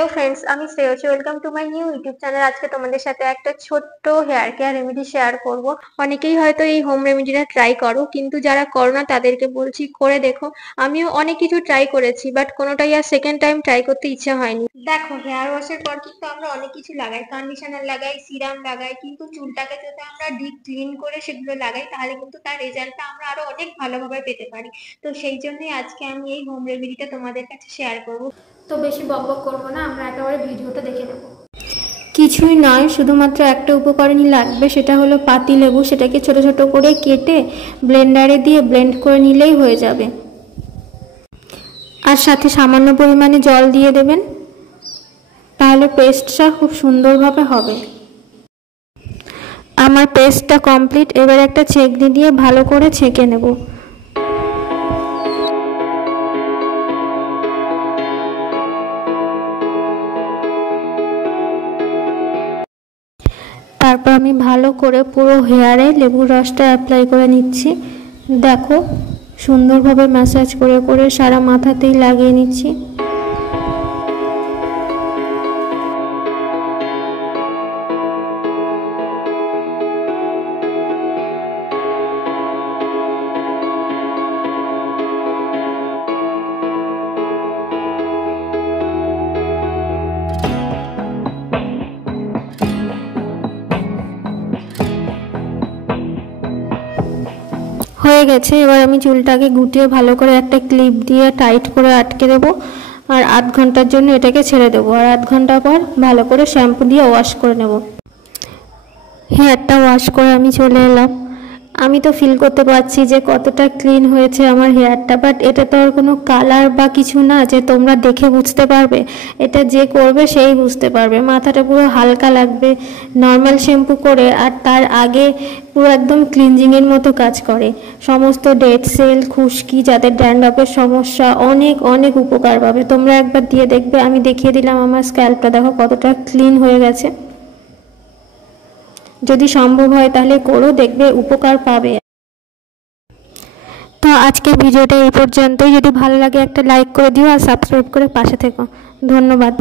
Hello friends, আমি Shreyasi. Welcome to my new YouTube channel. আজকে তোমাদের সাথে একটা ছোট্ট হেয়ার কেয়ার রেমেডি শেয়ার করব। অনেকেই হয়তো এই হোম রেমেডিটা ট্রাই করো, কিন্তু যারা করো না তাদেরকে বলছি করে দেখো। আমিও অনেক কিছু ট্রাই করেছি, বাট কোনোটাই আর সেকেন্ড টাইম ট্রাই করতে ইচ্ছা হয়নি। দেখো, হেয়ার ওয়াশের পর কিন্তু আমরা অনেক কিছু লাগাই, কন্ডিশনার লাগাই, সিরাম লাগাই, কিন্তু চুলটাকে যদি আমরা ডিপ ক্লিন করে সেগুলো লাগাই তাহলে কিন্তু তার রেজাল্টটা আমরা আরো অনেক ভালোভাবে পেতে পারি। তো সেই জন্যই আজকে আমি এই হোম রেমেডিটা তোমাদের কাছে শেয়ার করব। তো বেশি বকবক করবো না, আমরা একেবারে ভিডিওটা দেখে নেব। কিছুই নয়, শুধুমাত্র একটা উপকরণই লাগবে, সেটা হলো পাতিলেবু। সেটাকে ছোট ছোট করে কেটে ব্লেন্ডারে দিয়ে ব্লেন্ড করে নিলেই হয়ে যাবে। আর সাথে সামান্য পরিমাণে জল দিয়ে দেবেন, তাহলে পেস্টটা খুব সুন্দরভাবে হবে। আমার পেস্টটা কমপ্লিট। এবার একটা ছেঁকনি দিয়ে ভালো করে ছেঁকে নেব। তারপর আমি ভালো করে পুরো হেয়ারে লেবুর রসটা অ্যাপ্লাই করে নিচ্ছি। দেখো, সুন্দরভাবে ম্যাসাজ করে করে সারা মাথাতেই লাগিয়ে নিচ্ছি। হয়ে গেছে। এবার আমি চুলটাকে গুটিয়ে ভালো করে একটা ক্লিপ দিয়ে টাইট করে আটকে দেবো, আর আধ ঘন্টার জন্য এটাকে ছেড়ে দেবো। আর আধ ঘন্টা পর ভালো করে শ্যাম্পু দিয়ে ওয়াশ করে নেব। হেয়ারটা ওয়াশ করে আমি চলে এলাম। আমি তো ফিল করতে পারছি যে কতটা ক্লিন হয়েছে আমার হেয়ারটা, বাট এটা তো আর কোনো কালার বা কিছু না যে তোমরা দেখে বুঝতে পারবে। এটা যে করবে সেই বুঝতে পারবে। মাথাটা পুরো হালকা লাগবে নর্মাল শ্যাম্পু করে, আর তার আগে পুরো একদম ক্লিনজিংয়ের মতো কাজ করে। সমস্ত ডেড সেল, খুশকি, যাদের ড্যান্ড্রফের সমস্যা, অনেক অনেক উপকার পাবে। তোমরা একবার দিয়ে দেখবে। আমি দেখিয়ে দিলাম আমার স্ক্যাল্পটা, দেখো কতটা ক্লিন হয়ে গেছে। যদি সম্ভব হয় তাহলে করো, দেখবে উপকার পাবে। তো আজকের ভিডিওটা এই পর্যন্তই। যদি ভালো লাগে একটা লাইক করে দিও আর সাবস্ক্রাইব করে পাশে থেকো। ধন্যবাদ।